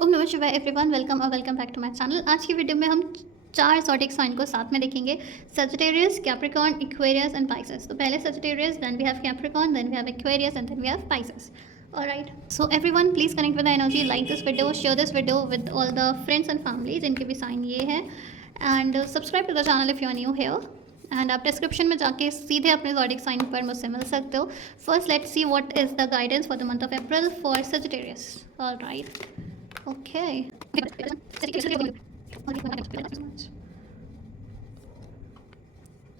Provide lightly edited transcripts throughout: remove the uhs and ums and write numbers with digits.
ओम नमः शिवाय everyone, welcome back to my channel. आज की वीडियो में हम 4 ज़ोडिएक साइन को साथ में देखेंगे। Sagittarius, Capricorn, Aquarius and Pisces. तो पहले Sagittarius, then we have Capricorn, then we have Aquarius and then we have Pisces. Alright, so everyone please connect with the energy, like this video, share this video with all the friends and family जिनके भी sign ये है, and subscribe to the channel if you are new here. And आप description में जाके सीधे अपने zodiac sign पर मुझसे मिल सकते हो। First let's see what is the guidance for the month of April for Sagittarius. Alright, okay.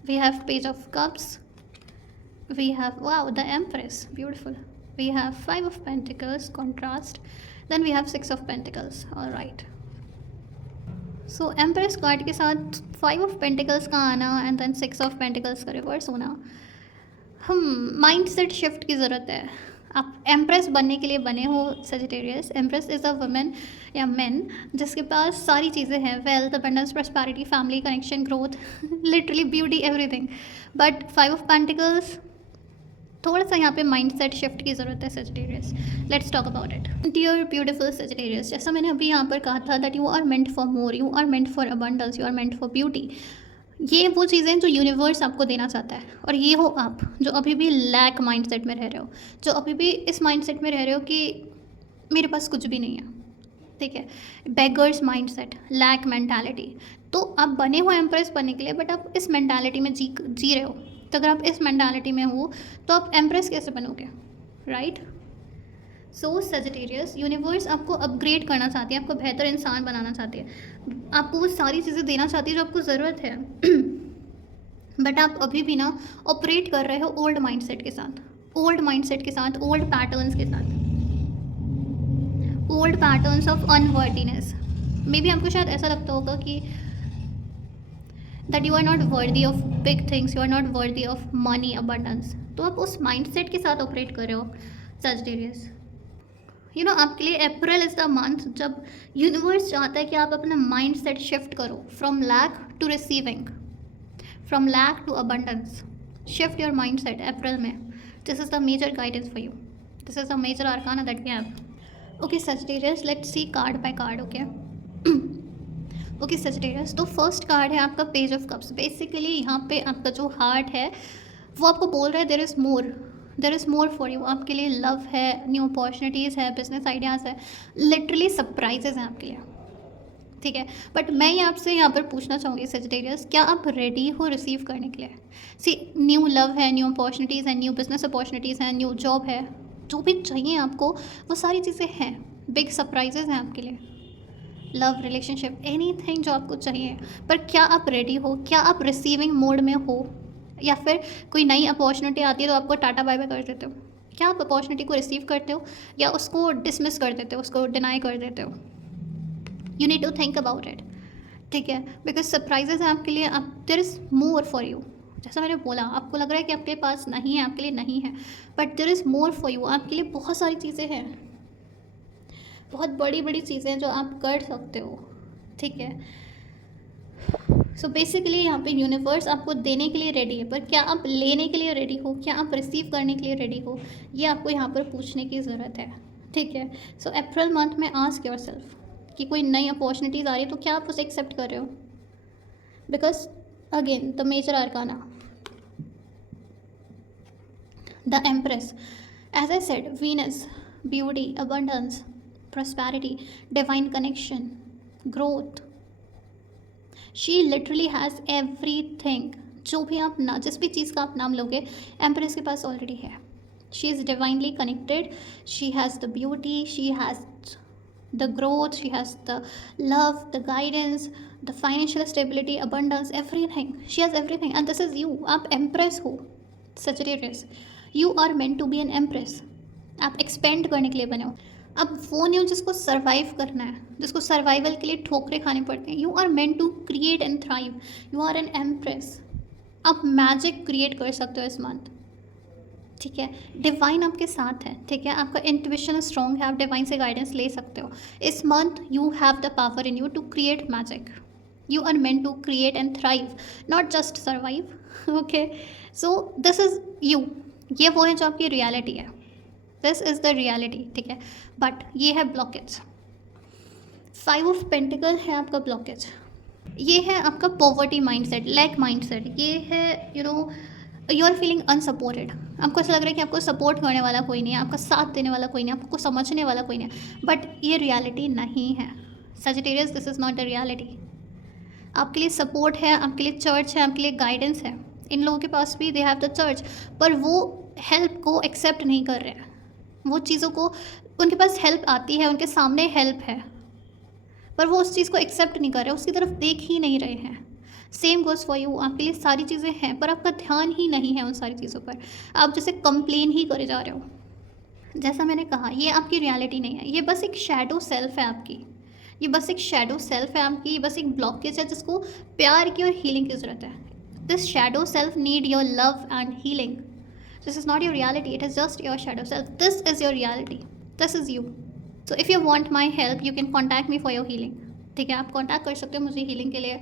We have Page of Cups. We have, wow, the Empress, beautiful. We have Five of Pentacles, contrast. Then we have Six of Pentacles. All right. So Empress card के साथ Five of Pentacles का आना and then Six of Pentacles का reverse होना, mindset shift की ज़रूरत है। आप एम्प्रेस बनने के लिए बने हो Sagittarius. Empress is a women या मैन जिसके पास सारी चीज़ें हैं, wealth, abundance, prosperity, family connection, growth, literally beauty, everything. But five of pentacles, थोड़ा सा यहाँ पे माइंडसेट शिफ्ट की ज़रूरत है Sagittarius. Let's talk about it. Dear beautiful Sagittarius, जैसा मैंने अभी यहाँ पर कहा था that you are meant for more, you are meant for abundance, you are meant for beauty. ये वो चीज़ें जो यूनिवर्स आपको देना चाहता है। और ये हो आप जो अभी भी लैक माइंडसेट में रह रहे हो, जो अभी भी इस माइंडसेट में रह रहे हो कि मेरे पास कुछ भी नहीं है, ठीक है, बेगर्स माइंडसेट, लैक मेंटालिटी। तो आप बने हो एम्प्रेस बनने के लिए, बट आप इस मेंटालिटी में जी रहे हो। तो अगर आप इस मेंटालिटी में हो तो आप एम्प्रेस कैसे बनोगे, राइट? सो सजिटेरियस, यूनिवर्स आपको अपग्रेड करना चाहती है, आपको बेहतर इंसान बनाना चाहती है, आपको वो सारी चीज़ें देना चाहती है जो आपको ज़रूरत है। बट आप अभी भी ना ऑपरेट कर रहे हो ओल्ड माइंडसेट के साथ, ओल्ड माइंडसेट के साथ, ओल्ड पैटर्न्स के साथ, old patterns of unworthiness. Maybe आपको शायद ऐसा लगता होगा कि that you are not worthy of big things, you are not worthy of money, abundance. तो आप उस माइंडसेट के साथ ऑपरेट कर रहे हो सजिटेरियस। यू नो, आपके लिए अप्रैल इज़ द मंथ जब यूनिवर्स चाहता है कि आप अपना माइंड सेट शिफ्ट करो from lack to receiving, from lack to abundance. Shift your mind set April में। This is the major guidance for you, this is the major arcana that we have. Okay Sagittarius, let's see card by card. Okay okay Sagittarius, तो first card है आपका page of cups. Basically यहाँ पे आपका जो heart है वो आपको बोल रहा है there is more for you. आपके लिए लव है, न्यू अपॉर्चुनिटीज़ है, बिजनेस आइडियाज़ है, लिटरली सरप्राइजेज हैं आपके लिए, ठीक है। बट मैं ये आपसे यहाँ पर पूछना चाहूँगी सजिटेरियस, क्या आप रेडी हो रिसीव करने के लिए? सी, न्यू लव है, न्यू अपॉर्चुनिटीज़ है, न्यू बिजनेस अपॉर्चुनिटीज़ हैं, न्यू जॉब है, जो भी चाहिए आपको वो सारी चीज़ें हैं। बिग सरप्राइजेज हैं आपके लिए, लव, रिलेशनशिप, एनीथिंग जो आपको चाहिए। पर क्या आप रेडी हो? क्या आप रिसीविंग मोड में हो? या फिर कोई नई अपॉर्चुनिटी आती है तो आपको टाटा बाय बाय कर देते हो? क्या आप अपॉर्चुनिटी को रिसीव करते हो या उसको डिसमिस कर देते हो, उसको डिनाई कर देते हो? You need to think about it, ठीक है, बिकॉज सरप्राइजेज हैं आपके लिए। आप, there is more for you. जैसा मैंने बोला, आपको लग रहा है कि आपके पास नहीं है, आपके लिए नहीं है, but there is more for you. आपके लिए बहुत सारी चीज़ें हैं, बहुत बड़ी बड़ी चीज़ें हैं जो आप कर सकते हो, ठीक है। सो बेसिकली यहाँ पे यूनिवर्स आपको देने के लिए रेडी है, पर क्या आप लेने के लिए रेडी हो? क्या आप रिसीव करने के लिए रेडी हो? ये आपको यहाँ पर पूछने की ज़रूरत है, ठीक है। सो अप्रैल मंथ में आस्क योरसेल्फ कि कोई नई अपॉर्चुनिटीज़ आ रही है तो क्या आप उसे एक्सेप्ट कर रहे हो? Because again the major arcana, the empress, as I said, Venus, beauty, abundance, prosperity, divine connection, growth. She literally has everything. जो भी आप ना, जिस भी चीज़ का आप नाम लोगे, एम्प्रेस के पास ऑलरेडी है। She is divinely connected, she has the beauty, she has the growth, she has the love, the guidance, the financial stability, abundance, everything. She has everything and this is you. आप empress हो Sagittarius, you are meant to be an empress. आप expand करने के लिए बने हो। अब वो नहीं हो जिसको सर्वाइव करना है, जिसको सर्वाइवल के लिए ठोकरे खाने पड़ते हैं। You are meant to create and thrive, you are an empress. आप मैजिक क्रिएट कर सकते हो इस मंथ, ठीक है। डिवाइन आपके साथ है, ठीक है, आपका इंट्यूशन स्ट्रॉन्ग है, आप डिवाइन से गाइडेंस ले सकते हो इस month. You have the power in you to create magic, you are meant to create and thrive, not just survive, okay. So this is you, ये वो है जो आपकी रियलिटी है, दिस इज़ द रियलिटी, ठीक है। बट ये है ब्लॉकेज, फाइव ऑफ पेंटिकल है आपका ब्लॉकेज। ये है आपका पॉवर्टी माइंडसेट, लैक माइंडसेट। ये है यू आर फीलिंग अनसपोर्टेड। आपको ऐसा लग रहा है कि आपको सपोर्ट करने वाला कोई नहीं है, आपका साथ देने वाला कोई नहीं है, आपको समझने वाला कोई नहीं है। बट ये रियलिटी नहीं है Sagittarius, this is not the reality. आपके लिए सपोर्ट है, आपके लिए चर्च है, आपके लिए गाइडेंस है। इन लोगों के पास भी दे हैव द चर्च, पर वो हेल्प को एक्सेप्ट नहीं कर रहे हैं। वो चीज़ों को, उनके पास हेल्प आती है, उनके सामने हेल्प है, पर वो उस चीज़ को एक्सेप्ट नहीं कर रहे, उसकी तरफ देख ही नहीं रहे हैं। सेम गोज़ फॉर यू, आपके लिए सारी चीज़ें हैं पर आपका ध्यान ही नहीं है उन सारी चीज़ों पर। आप जैसे कंप्लेन ही करे जा रहे हो। जैसा मैंने कहा, ये आपकी रियलिटी नहीं है, ये बस एक शैडो सेल्फ है आपकी। ये बस एक शैडो सेल्फ है आपकी, ये बस एक ब्लॉकेज है जिसको प्यार की और हीलिंग की ज़रूरत है। This shadow self need your love and healing. This is not your reality, it is just your shadow self. This is your reality, this is you. So if you want my help you can contact me for your healing. ठीक है, आप contact कर सकते हो मुझे healing के लिए।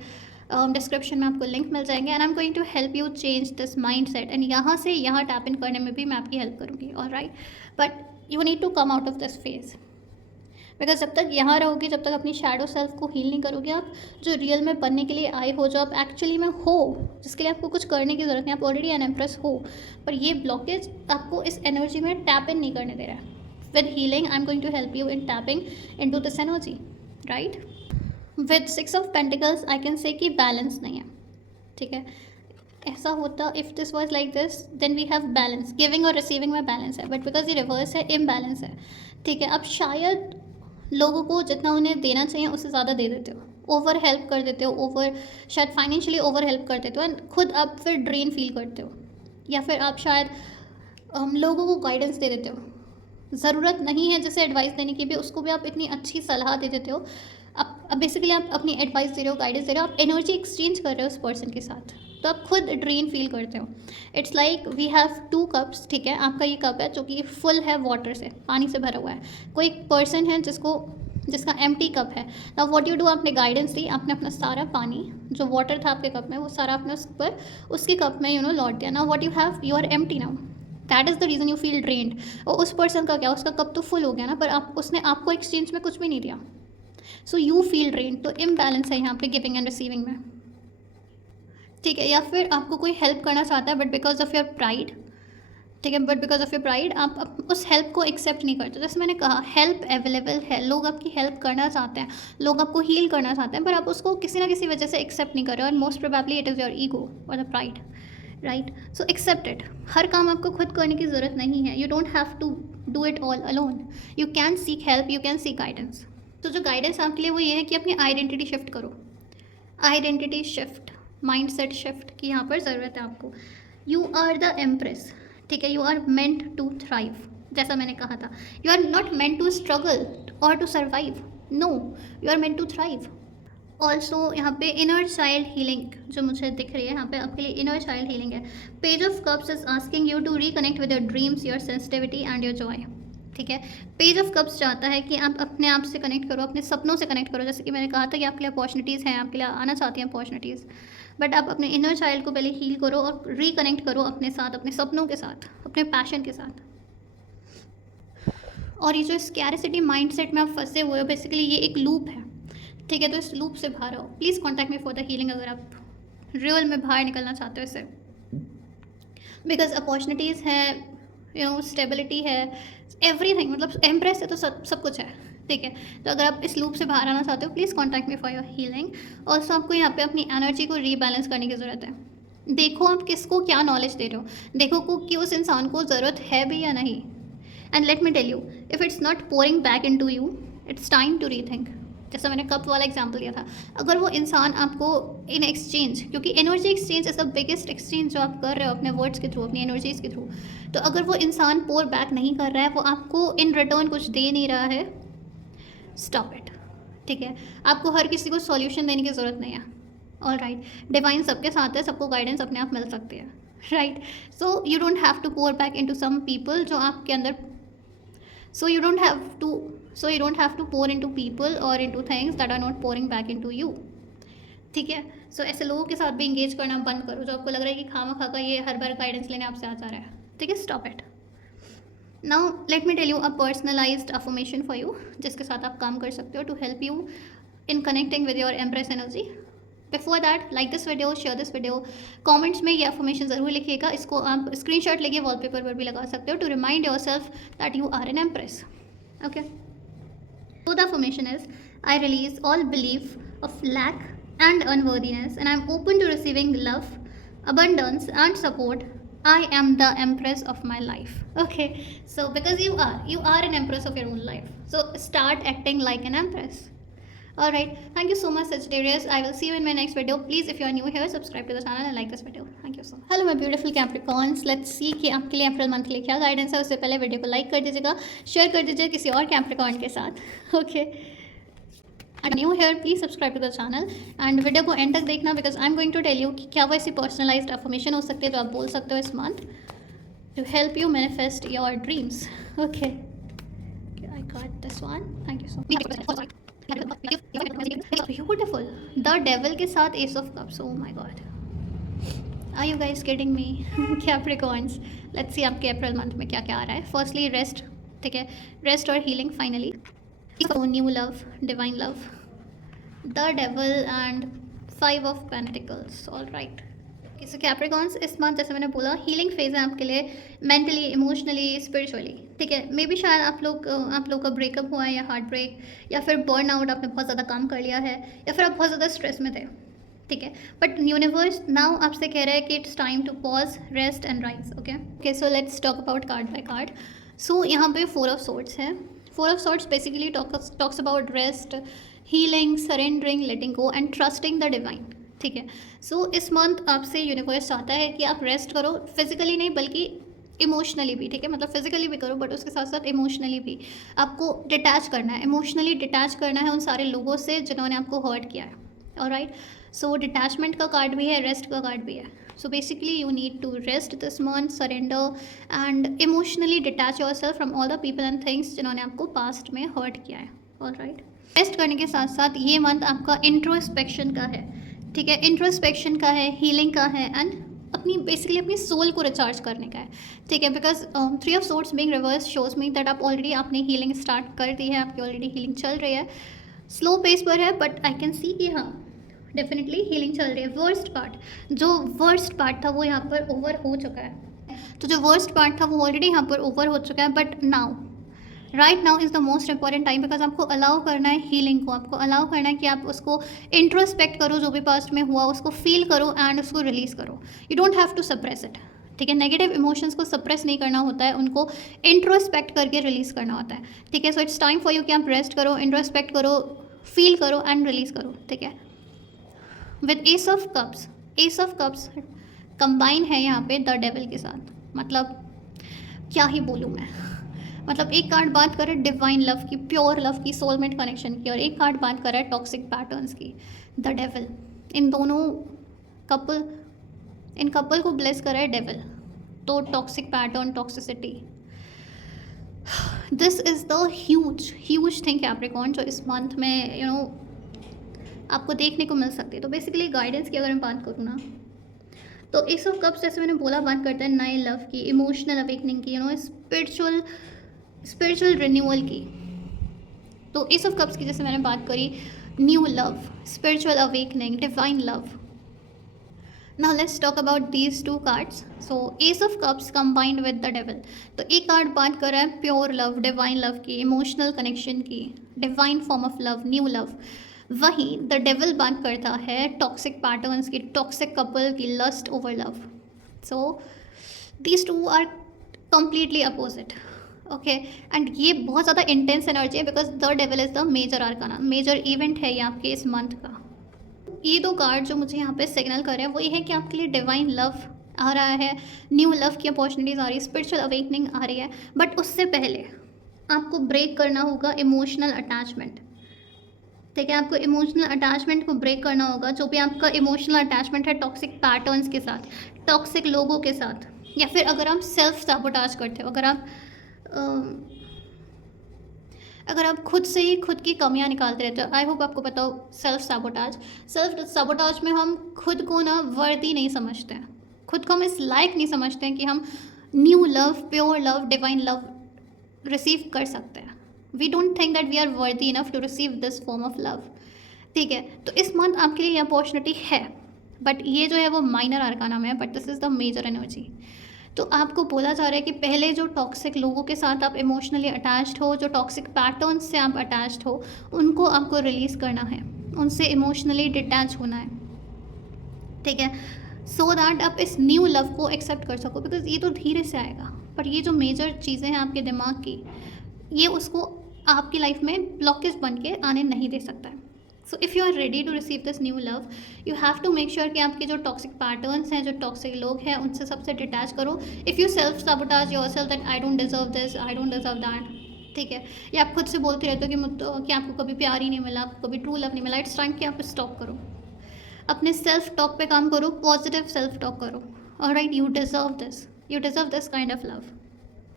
Description में आपको लिंक मिल जाएंगे and I am going to help you change this mindset, and यहाँ से यहाँ टैप इन करने में भी मैं आपकी हेल्प करूँगी। Alright, but you need to come out of this phase, because जब तक यहाँ रहोगे, जब तक अपनी शैडो सेल्फ को हील नहीं करोगे, आप जो रियल में बनने के लिए आए हो, जो आप एक्चुअली में हो, जिसके लिए आपको कुछ करने की ज़रूरत नहीं, आप ऑलरेडी एन एम्प्रेस हो, पर ये ब्लॉकेज आपको इस एनर्जी में टैप इन नहीं करने दे रहा है। With healing I am going to help you in tapping into this energy, right. With six of pentacles I can say कि बैलेंस नहीं है। ठीक है, ऐसा होता, if this was like this then we have balance, giving और receiving में balance है, बट बिकॉज ये रिवर्स है, इम्बैलेंस है। ठीक है, अब शायद लोगों को जितना उन्हें देना चाहिए उससे ज़्यादा दे देते हो, ओवर हेल्प कर देते हो, ओवर शायद फाइनेंशियली ओवर हेल्प कर देते हो, एंड खुद आप फिर ड्रेन फील करते हो, या फिर आप शायद लोगों को गाइडेंस दे देते हो। ज़रूरत नहीं है जैसे एडवाइस देने की भी, उसको भी आप इतनी अच्छी सलाह दे देते हो। अब बेसिकली आप अपनी एडवाइस दे रहे हो, गाइडेंस दे रहे हो, आप एनर्जी एक्सचेंज कर रहे हो उस पर्सन के साथ, तो आप खुद ड्रेन फील करते हो। It's like we have two cups. ठीक है, आपका ये कप है जो कि फुल है वाटर से, पानी से भरा हुआ है। कोई पर्सन है जिसका एम्प्टी कप है। ना व्हाट यू डू, आपने गाइडेंस दी, आपने अपना सारा पानी जो वाटर था आपके कप में वो सारा आपने उस पर उसके कप में लौट दिया। ना what you have, you are empty now, that is the reason you feel drained. और उस पर्सन का क्या, उसका कप तो फुल हो गया ना, पर उसने आपको एक्सचेंज में कुछ भी नहीं दिया, सो यू फील ड्रेन्ड। तो इम्बैलेंस है यहाँ पे गिविंग एंड रिसीविंग में। ठीक है, या फिर आपको कोई हेल्प करना चाहता है but because of your pride, ठीक है, but because of your pride आप उस हेल्प को एक्सेप्ट नहीं करते। जैसे मैंने कहा, हेल्प अवेलेबल है, लोग आपकी हेल्प करना चाहते हैं, लोग आपको हील करना चाहते हैं, पर आप उसको किसी ना किसी वजह से एक्सेप्ट नहीं कर रहे हो, और most probably it is your ego और the pride, right. So accept it. हर काम आपको खुद करने की ज़रूरत नहीं है, you don't have to do it all alone, you can seek help, you can seek guidance. तो जो गाइडेंस आपके लिए वो ये है कि अपनी आइडेंटिटी शिफ्ट करो, identity shift, mind set shift की यहाँ पर ज़रूरत है आपको। You are the empress. ठीक है, you are meant to thrive, जैसा मैंने कहा था। You are not meant to struggle और to survive, no, you are meant to thrive. Also यहाँ पे इनर चाइल्ड हीलिंग जो मुझे दिख रही है, यहाँ पे आपके लिए इनर चाइल्ड हीलिंग है। Page of cups is asking you to reconnect with your dreams, your sensitivity and your joy. ठीक है, पेज ऑफ कप्स चाहता है कि आप अपने आप से कनेक्ट करो, अपने सपनों से कनेक्ट करो। जैसे कि मैंने कहा था कि आपके लिए अपॉर्चुनिटीज़ हैं, आपके लिए आना चाहती हैं अपॉर्चुनिटीज़, बट आप अपने इनर चाइल्ड को पहले हील करो और रिकनेक्ट करो अपने साथ, अपने सपनों के साथ, अपने पैशन के साथ। और ये जो स्कैरिसिटी माइंडसेट में आप फंसे हुए हो, बेसिकली ये एक लूप है। ठीक है, तो इस लूप से बाहर आओ। Please contact me for the healing अगर आप रियल में बाहर निकलना चाहते हो इससे, बिकॉज अपॉर्चुनिटीज़ है, स्टेबिलिटी है, एवरीथिंग, मतलब एम्प्रेस है तो सब कुछ है। ठीक है, तो अगर आप इस लूप से बाहर आना चाहते हो please contact me for your healing. Also आपको यहाँ पे अपनी एनर्जी को रीबैलेंस करने की ज़रूरत है। देखो आप किसको क्या नॉलेज दे रहे हो, देखो कि उस इंसान को ज़रूरत है भी या नहीं। And let me tell you, if it's not pouring back into you, it's time to rethink. जैसा मैंने कप वाला एग्जाम्पल दिया था, अगर वो इंसान आपको इन एक्सचेंज, क्योंकि energy exchange is the biggest exchange जो आप कर रहे हो अपने वर्ड्स के थ्रू, अपनी एनर्जीज़ के थ्रू, तो अगर वो इंसान पोर बैक नहीं कर रहा है, वो आपको इन रिटर्न कुछ दे नहीं रहा है, स्टॉप इट। ठीक है, आपको हर किसी को सॉल्यूशन देने की ज़रूरत नहीं है। ऑल राइट, डिवाइन सबके साथ है, सबको गाइडेंस अपने आप मिल सकती है, right. So you don't have to pour back into some people जो आपके अंदर, so you don't have to pour into people or into things that are not pouring back into you। ठीक है, सो ऐसे लोगों के साथ भी इंगेज करना बंद करो जो आपको लग रहा है कि खामा खा का ये हर बार गाइडेंस लेने आपसे आ जा रहा है। ठीक है, stop it. Now let me tell you a personalised affirmation for you, जिसके साथ आप काम कर सकते हो to help you in connecting with your empress energy. Before that, like this video, share this video, comments में ये अफर्मेशन ज़रूर लिखिएगा. इसको आप स्क्रीनशॉट लेके वॉलपेपर पर भी लगा सकते हो to remind yourself that you are an empress. Okay, so the affirmation is, I release all belief of lack and unworthiness, and I am open to receiving love, abundance, and support. I am the empress of my life. Okay, so because you are an empress of your own life. So start acting like an empress. Alright, thank you so much Sagittarius. I will see you in my next video. Please, if you are new here, subscribe to the channel and like this video. Thank you so much. Hello my beautiful Capricorns. Let's see कि आपके लिए April month के लिए क्या guidance है. उससे पहले video को लाइक कर दीजिएगा, शेयर कर दीजिए किसी और कैप्रिकॉर्न के साथ. Okay, new here please subscribe to the channel and video को एंड तक देखना, because I am going to tell you कि क्या वो ऐसी पर्सनलाइज्ड अफर्मेशन हो सकती है जो आप बोल सकते हो इस month to help you manifest your dreams. Okay, I got this one. Thank you so much. Beautiful. The devil के साथ ace of cups. Oh my God, are you guys kidding me? Capricorns, let's see आपके April month में क्या क्या आ रहा है. Firstly rest, ठीक है, रेस्ट और healing. Finally new love, divine love, the devil and 5 of pentacles. All right. So Capricorns, इस मंथ जैसे मैंने बोला हीलिंग फेज है आपके लिए, मेंटली, इमोशनली, स्पिरिचुअली. ठीक है, मे बी शायद आप लोग का ब्रेकअप हुआ है या हार्ट ब्रेक, या फिर बर्न आउट, आपने बहुत ज़्यादा काम कर लिया है, या फिर आप बहुत ज़्यादा स्ट्रेस में थे. ठीक है, बट यूनिवर्स नाउ आपसे कह रहा है कि it's time to pause, rest and rise. Okay, so let's talk about card by card. So यहाँ पे 4 ऑफ सोर्ड्स है. 4 of swords basically talks about rest, healing, surrendering, letting go and trusting the divine. ठीक है, सो इस month आपसे universe चाहता है कि आप रेस्ट करो, फिजिकली नहीं बल्कि इमोशनली भी. ठीक है, मतलब फिजिकली भी करो बट उसके साथ साथ इमोशनली भी आपको डिटैच करना है, इमोशनली डिटैच करना है उन सारे लोगों से जिन्होंने आपको हर्ट किया है. ऑलराइट, सो डिटैचमेंट का कार्ड भी है, रेस्ट का कार्ड भी है. So basically you need to rest this month, surrender and emotionally detach yourself from all the people and things जिन्होंने आपको पास्ट में हर्ट किया है. ऑलराइट, रेस्ट करने के साथ साथ ये मंथ आपका इंट्रोस्पेक्शन का है. ठीक है, इंट्रोस्पेक्शन का है, हीलिंग का है एंड अपनी सोल को रिचार्ज करने का है. ठीक है, because 3 of swords being reverse shows me that आप ऑलरेडी आपने हीलिंग स्टार्ट कर दी है, आपकी ऑलरेडी हीलिंग चल रही है, स्लो पेस पर है, बट आई कैन सी कि हाँ डेफिनेटली हीलिंग चल रही है. जो वर्स्ट पार्ट था वो यहाँ पर ओवर हो चुका है. तो जो वर्स्ट पार्ट था वो ऑलरेडी यहाँ पर ओवर हो चुका है, but right now is the most important time, because आपको अलाउ करना है हीलिंग को, आपको अलाउ करना है कि आप उसको इंट्रोस्पेक्ट करो, जो भी पास्ट में हुआ उसको फील करो एंड उसको रिलीज़ करो. You don't have to suppress it. ठीक है, नेगेटिव इमोशंस को सप्रेस नहीं करना होता है, उनको इंट्रोस्पेक्ट करके रिलीज़ करना होता है. ठीक है, so it's time for you कि आप रेस्ट करो, इंट्रोस्पेक्ट करो, फील करो एंड रिलीज़ करो. ठीक है, with S of cups combine है यहाँ पे द डेविल के साथ. मतलब क्या ही बोलूँ मैं, मतलब एक कार्ड बात करे डिवाइन लव की, प्योर लव की, सोलमेट कनेक्शन की, और एक कार्ड बात कर रहा है टॉक्सिक पैटर्न्स की, द डेविल. इन दोनों कपल को ब्लेस कर रहा है डेविल. तो toxic pattern, toxicity, this is the huge thing Capricorn जो इस मंथ में आपको देखने को मिल सकती है. तो बेसिकली गाइडेंस की अगर मैं बात करूँ ना, तो एस ऑफ कप्स जैसे मैंने बोला बात करता है नए लव की, इमोशनल अवेकनिंग की, स्पिरिचुअल रिन्यूअल की. तो एस ऑफ कप्स की जैसे मैंने बात करी, new love, spiritual awakening, divine love. Now let's talk about these 2 cards. So ace of cups combined with the devil. तो एक कार्ड बात कर रहा है प्योर लव, डिवाइन लव की, इमोशनल कनेक्शन की, divine form of love, new love. वहीं the devil बात करता है टॉक्सिक पैटर्न्स की, टॉक्सिक कपल की, lust over love. So these 2 are completely opposite. Okay, and ये बहुत ज़्यादा इंटेंस एनर्जी है, because the devil is the major arcana, major event है ये आपके इस मंथ का. ये 2 कार्ड जो मुझे यहाँ पे सिग्नल कर रहे हैं वो ये है कि आपके लिए डिवाइन लव आ रहा है, न्यू लव की अपॉर्चुनिटीज़ आ रही है, स्पिरिचुअल अवेकनिंग आ रही है, बट उससे पहले आपको ब्रेक करना होगा इमोशनल अटैचमेंट. ठीक है, आपको इमोशनल अटैचमेंट को ब्रेक करना होगा. जो भी आपका इमोशनल अटैचमेंट है टॉक्सिक पैटर्न्स के साथ, टॉक्सिक लोगों के साथ, या फिर अगर आप सेल्फ सैबोटाज करते हो, अगर आप खुद से ही खुद की कमियां निकालते रहते हो. आई होप आपको पता हो सेल्फ सैबोटाज में हम खुद को ना वर्दी नहीं समझते हैं, खुद को हम इस लायक नहीं समझते हैं कि हम new love, pure love, divine love receive कर सकते हैं. We don't think that we are worthy enough to receive this form of love. ठीक है, तो इस मंथ आपके लिए ये अपॉर्चुनिटी है, बट ये जो है वो माइनर आर्काना में है, but this is the major energy. तो आपको बोला जा रहा है कि पहले जो टॉक्सिक लोगों के साथ आप इमोशनली अटैच्ड हो, जो टॉक्सिक पैटर्न्स से आप अटैच्ड हो, उनको आपको रिलीज़ करना है, उनसे इमोशनली डिटैच होना है. ठीक है, सो दैट आप इस न्यू लव को एक्सेप्ट कर सको, बिकॉज ये तो धीरे से आएगा, पर ये जो मेजर चीज़ें हैं आपके दिमाग की, ये उसको आपकी लाइफ में ब्लॉकेज बन के आने नहीं दे सकता है. So if you are ready to receive this new love, you have to make sure कि आपके जो टॉक्सिक पैटर्न्स हैं, जो टॉक्सिक लोग हैं, उनसे सबसे डिटैच करो. If you self sabotage yourself that I don't deserve this, I don't deserve that, ठीक है, या आप खुद से बोलते रहते हो कि आपको कभी प्यार ही नहीं मिला, आपको कभी ट्रू लव नहीं मिला, इट्स टाइम कि आप स्टॉप करो. अपने सेल्फ टॉक पे काम करो, पॉजिटिव सेल्फ टॉक करो. Alright, you deserve this kind of love.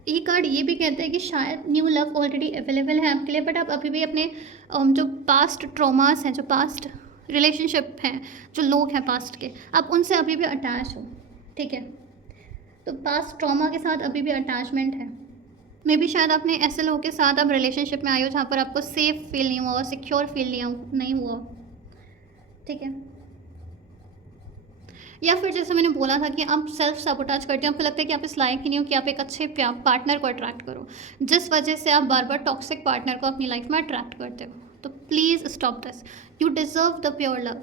ये कार्ड ये भी कहते हैं कि शायद न्यू लव ऑलरेडी अवेलेबल है आपके लिए, बट आप अभी भी अपने जो पास्ट ट्रॉमास हैं, जो पास्ट रिलेशनशिप हैं, जो लोग हैं पास्ट के, आप उनसे अभी भी अटैच हो. ठीक है, तो पास्ट ट्रॉमा के साथ अभी भी अटैचमेंट है. मे बी शायद आपने ऐसे लोगों के साथ आप रिलेशनशिप में आए हो जहाँ पर आपको सेफ फील नहीं हुआ, सिक्योर फील नहीं हुआ. ठीक है, या फिर जैसे मैंने बोला था कि आप सेल्फ सबोटाज करते हो, आपको लगता है कि आप इस लायक ही नहीं हो कि आप एक अच्छे पार्टनर को अट्रैक्ट करो, जिस वजह से आप बार बार टॉक्सिक पार्टनर को अपनी लाइफ में अट्रैक्ट करते हो. तो please stop this, you deserve the pure love.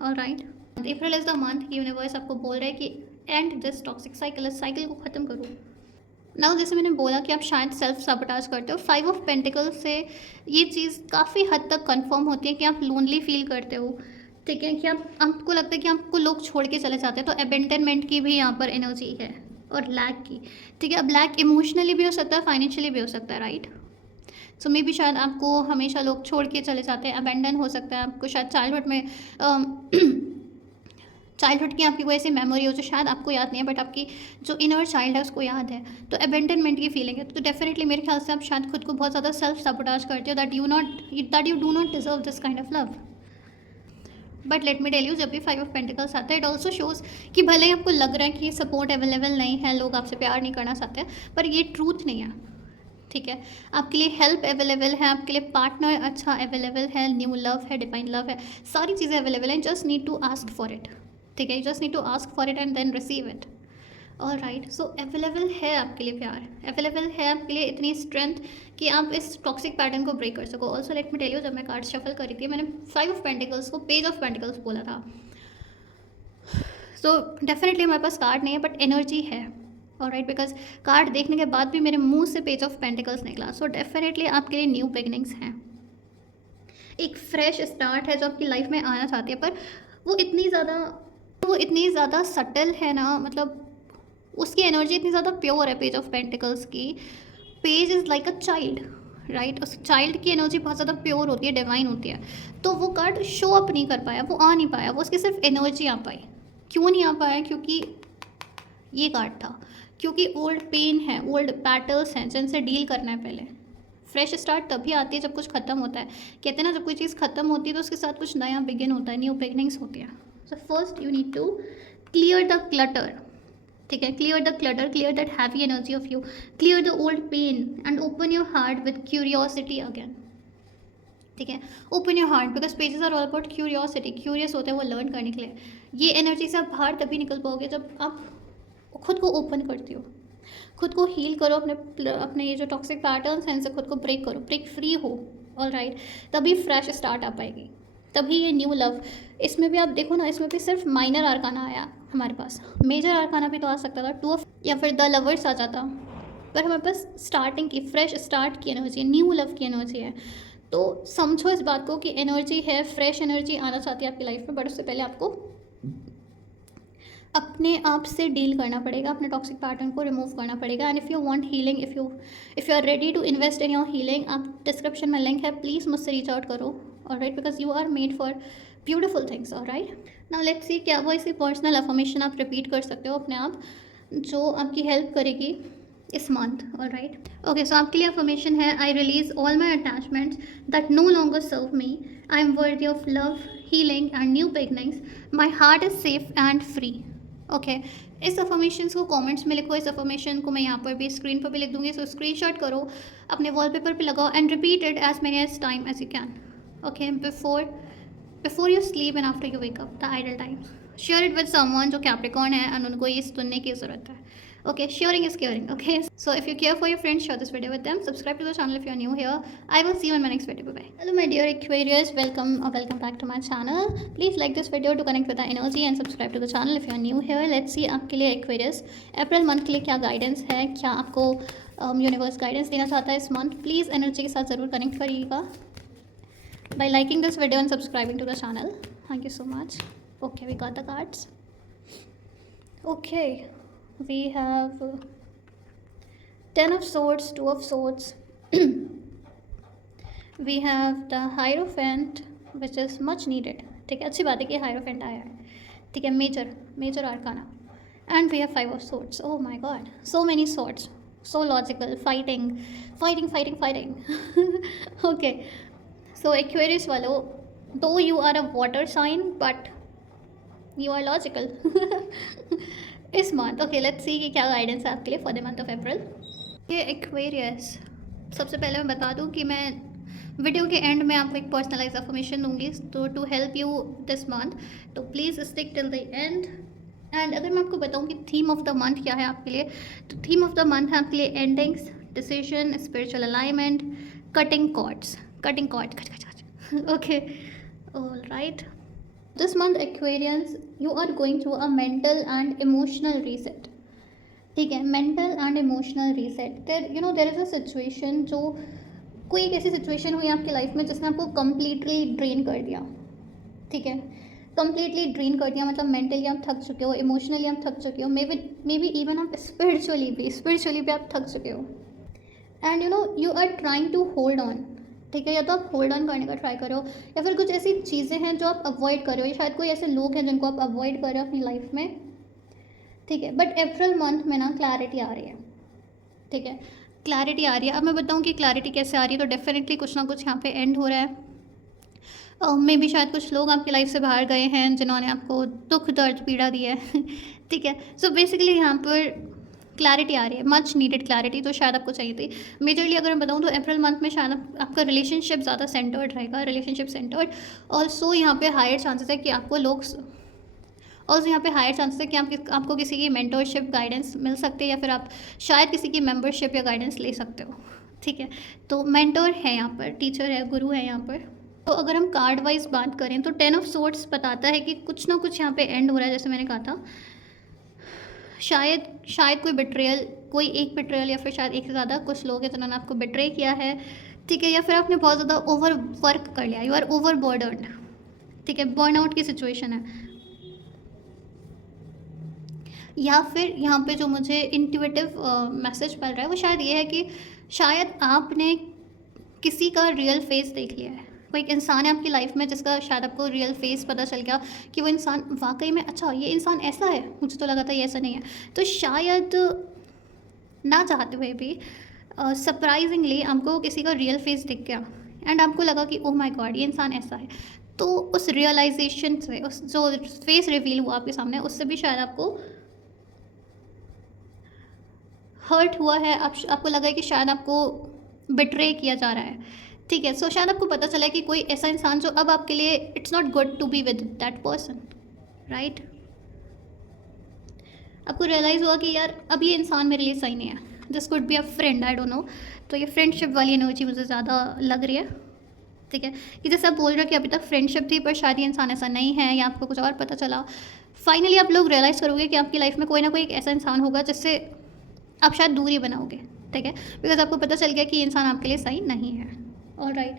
Alright, April is the month कि यूनिवर्स आपको बोल रहा है कि एंड दिस टॉक्सिक साइकिल, इस साइकिल को ख़त्म करो. नाउ जैसे मैंने बोला कि आप शायद सेल्फ सबोटाज करते हो, 5 ऑफ पेंटिकल्स से ये चीज़ काफ़ी हद तक कंफर्म होती है कि आप लोनली फील करते हो. ठीक है, कि आपको लगता है कि आपको लोग छोड़ के चले जाते हैं, तो अबेंडनमेंट की भी यहाँ पर एनर्जी है, और लैक की. ठीक है, अब लैक इमोशनली भी हो सकता है, फाइनेंशियली भी हो सकता है. राइट, सो मे बी शायद आपको हमेशा लोग छोड़ के चले जाते हैं, अबेंडन हो सकता है. आपको शायद चाइल्डहुड में चाइल्डहुड की आपकी कोई ऐसी मेमोरी हो जो शायद आपको याद नहीं है, बट आपकी जो इनर चाइल्ड है उसको याद है, तो अबेंडनमेंट की फीलिंग है. तो डेफिनेटली मेरे ख्याल से आप शायद खुद को बहुत ज़्यादा सेल्फ सबोटाज करते हो, that you do not deserve this kind of love. But let me tell you, जब भी 5 ऑफ पेंटिकल्स आता है, इट ऑल्सो शोज़ कि भले ही आपको लग रहा है कि सपोर्ट अवेलेबल नहीं है, लोग आपसे प्यार नहीं करना चाहते, पर ये ट्रूथ नहीं है. ठीक है, आपके लिए हेल्प अवेलेबल है, आपके लिए पार्टनर अच्छा अवेलेबल है, न्यू लव है, डिवाइन लव है, सारी चीज़ें अवेलेबल हैं. Just need to ask for it. ठीक है, you just need to ask for it and then receive it. Alright, so available है आपके लिए प्यार, अवेलेबल है आपके लिए इतनी स्ट्रेंथ कि आप इस टॉक्सिक पैटर्न को ब्रेक कर सको. Also let me tell you, जब मैं कार्ड शफल करी थी, मैंने 5 ऑफ पेंटिकल्स को पेज ऑफ पेंटिकल्स बोला था. सो डेफिनेटली हमारे पास कार्ड नहीं है, बट एनर्जी है. ऑलराइट, बिकॉज कार्ड देखने के बाद भी मेरे मुंह से पेज ऑफ पेंटिकल्स निकला. सो डेफिनेटली आपके लिए न्यू बिगनिंग्स हैं, एक फ्रेश स्टार्ट है जो आपकी लाइफ में आना चाहती है, पर वो इतनी ज़्यादा सटल है ना, मतलब उसकी एनर्जी इतनी ज़्यादा प्योर है पेज ऑफ पेंटिकल्स की. Page is like a child. Right, उस चाइल्ड की एनर्जी बहुत ज़्यादा प्योर होती है, डिवाइन होती है. तो वो कार्ड शो अप नहीं कर पाया, वो आ नहीं पाया, वो उसकी सिर्फ एनर्जी आ पाई. क्यों नहीं आ पाया? क्योंकि ये कार्ड था, क्योंकि ओल्ड पेन है, ओल्ड बैटल्स हैं जिनसे डील करना है पहले. फ्रेश स्टार्ट तभी आती है जब कुछ ख़त्म होता है. कहते हैं ना, जब कोई चीज़ ख़त्म होती है तो उसके साथ कुछ नया बिगिन होता है, न्यू बिगनिंग्स होती है. So first you need to clear the clutter. ठीक है, clear the clutter, clear that heavy energy off you, clear the old pain and open your heart with curiosity again. ठीक है, open your heart, because pages are all about curiosity. Curious होते हैं वो learn करने के लिए. ये energy से आप बाहर तभी निकल पाओगे जब आप खुद को ओपन करती हो, खुद को हील करो, अपने ये जो टॉक्सिक पैटर्न्स हैं इनसे खुद को ब्रेक करो, ब्रेक फ्री हो. ऑलराइट, तभी फ्रेश स्टार्ट आ पाएगी, तभी ये न्यू लव. इसमें भी आप देखो ना, इसमें भी सिर्फ माइनर आर्काना आया हमारे पास, मेजर आर्काना भी तो आ सकता था, 2 ऑफ या फिर द लवर्स आ जाता, पर हमारे पास स्टार्टिंग की, फ्रेश स्टार्ट की एनर्जी, न्यू लव की एनर्जी है. तो समझो इस बात को कि एनर्जी है, फ्रेश एनर्जी आना चाहती है आपकी लाइफ में, बट उससे पहले आपको अपने आप से डील करना पड़ेगा, अपने टॉक्सिक पैटर्न को रिमूव करना पड़ेगा. And if you want healing, if you are ready to invest in your healing, आप डिस्क्रिप्शन में लिंक है, प्लीज़ मुझसे रीच आउट करो. Alright, because you are made for beautiful things. Alright, now let's see क्या वो ऐसी personal affirmation आप repeat कर सकते हो अपने आप, जो आपकी हेल्प करेगी इस मंथ. ऑलराइट, ओके, सो आपके लिए अफर्मेशन है, I release all my attachments that no longer serve me, I am worthy of love, healing and new beginnings, my heart is safe and free. Okay इस affirmations को comments में लिखो, इस affirmation को मैं यहाँ पर भी स्क्रीन पर भी लिख दूँगी, सो स्क्रीनशॉट करो, अपने वॉलपेपर पे लगाओ and repeat it as many as time as you can, okay, before you sleep and after you wake up, the idle time. Share it with someone जो कैप्रिकॉर्न है एंड उनको ये सुनने की ज़रूरत है। Okay, sharing is caring. Okay, so if you care for your friends, share this video with them. Subscribe to the channel if you are new here. I will see you in my next video. Bye bye. Hello my dear Aquarius, welcome back to my channel. Please like this video to connect with the energy and subscribe to the channel if you are new here. Let's see आपके लिए Aquarius April month के लिए क्या guidance है, क्या आपको universe guidance देना चाहता है इस मंथ। प्लीज़ एनर्जी के साथ ज़रूर कनेक्ट करिएगा by liking this video and subscribing to the channel. Thank you so much. Okay, we got the cards. Okay. We have 10 of swords, 2 of swords. We have the Hierophant, which is much needed. ठीक है, अच्छी बात है कि Hierophant आया है। ठीक है, major arcana. And we have 5 of swords. Oh my god, so many swords, so logical, fighting. Okay, so Aquarius वालों, though you are a water sign, but you are logical. इस मंथ। ओके, लेट्स सी कि क्या guidance है आपके लिए for the month of April. ये Aquarius, सबसे पहले मैं बता दूं कि मैं वीडियो के एंड में आपको एक पर्सनलाइज अफर्मेशन दूंगी तो to help you this month, तो please stick till the end. And अगर मैं आपको बताऊं कि थीम ऑफ द मंथ क्या है आपके लिए, तो थीम ऑफ द मंथ है आपके लिए endings, decision, spiritual alignment, cutting cords. Okay, all right. This month Aquarians, you are going through a mental and emotional reset. ठीक है, mental and emotional reset. There is a situation जो कोई एक ऐसी situation हुई आपकी लाइफ में जिसने आपको कम्प्लीटली ड्रेन कर दिया। ठीक है, कम्प्लीटली ड्रेन कर दिया मतलब मेंटली आप थक चुके हो, इमोशनली आप थक चुके हो, मे बी इवन आप स्पिरिचुअली भी आप थक चुके हो। And you are trying to hold on. ठीक है, या तो आप होल्ड ऑन करने का ट्राई करो या फिर कुछ ऐसी चीज़ें हैं जो आप अवॉइड करो, या शायद कोई ऐसे लोग हैं जिनको आप अवॉइड कर रहे हो अपनी लाइफ में। ठीक है, बट अप्रैल मंथ में ना क्लैरिटी आ रही है। ठीक है, क्लैरिटी आ रही है। अब मैं बताऊँ कि क्लैरिटी कैसे आ रही है, तो डेफिनेटली कुछ ना कुछ यहाँ पे एंड हो रहा है। मे बी शायद कुछ लोग आपकी लाइफ से बाहर गए हैं जिन्होंने आपको दुख दर्द पीड़ा दी है। ठीक है, सो बेसिकली यहाँ पर क्लैरिटी आ रही है, मच नीडेड क्लैरिटी, तो शायद आपको चाहिए थी। मेजरली अगर मैं बताऊँ तो अप्रैल मंथ में शायद आपका रिलेशनशिप ज़्यादा सेंटर्ड रहेगा, रिलेशनशिप सेंटर्ड। ऑल्सो यहाँ पे हायर चांसेस है कि आपको आपको किसी की मेंटरशिप गाइडेंस मिल सकती है, या फिर आप शायद किसी की मेंबरशिप या गाइडेंस ले सकते हो। ठीक है, तो मेंटर है यहाँ पर, टीचर है, गुरु है यहाँ पर। तो अगर हम कार्ड वाइज बात करें तो 10 ऑफ सोर्ड्स बताता है कि कुछ ना कुछ यहाँ पे एंड हो रहा है, जैसे मैंने कहा था। शायद कोई एक बिट्रेयल या फिर शायद एक से ज़्यादा कुछ लोग हैं जिन्होंने आपको बिट्रे किया है। ठीक है, या फिर आपने बहुत ज़्यादा ओवर वर्क कर लिया, यू आर ओवर बर्डन्ड। ठीक है, बर्नआउट की सिचुएशन है। या फिर यहाँ पे जो मुझे इंट्यूटिव मैसेज मिल रहा है वो शायद ये है कि शायद आपने किसी का रियल फेस देख लिया है। कोई एक इंसान है आपकी लाइफ में जिसका शायद आपको रियल फेस पता चल गया कि वो इंसान वाकई में, अच्छा ये इंसान ऐसा है, मुझे तो लगा था ये ऐसा नहीं है। तो शायद ना चाहते हुए भी सरप्राइजिंगली आपको किसी का रियल फेस दिख गया एंड आपको लगा कि ओह माय गॉड ये इंसान ऐसा है। तो उस रियलाइजेशन से, उस जो फेस रिवील हुआ आपके सामने, उससे भी शायद आपको हर्ट हुआ है, आपको लगा है कि शायद आपको बिट्रे किया जा रहा है। ठीक है, सो शायद आपको पता चला कि कोई ऐसा इंसान जो अब आपके लिए it's not good to be with that person, right. आपको रियलाइज़ हुआ कि यार अब ये इंसान मेरे लिए सही नहीं है, this could be a friend, I don't know. तो ये फ्रेंडशिप वाली एनर्जी मुझे ज़्यादा लग रही है। ठीक है, कि जैसे आप बोल रहे हो कि अभी तक फ्रेंडशिप थी पर शायद ये इंसान ऐसा नहीं है, या आपको कुछ और पता चला। फाइनली आप लोग रियलाइज़ करोगे कि आपकी लाइफ में कोई ना कोई एक ऐसा इंसान होगा जिससे आप शायद दूरी बनाओगे। ठीक है, बिकॉज आपको पता चल गया कि ये इंसान आपके लिए सही नहीं है। All right,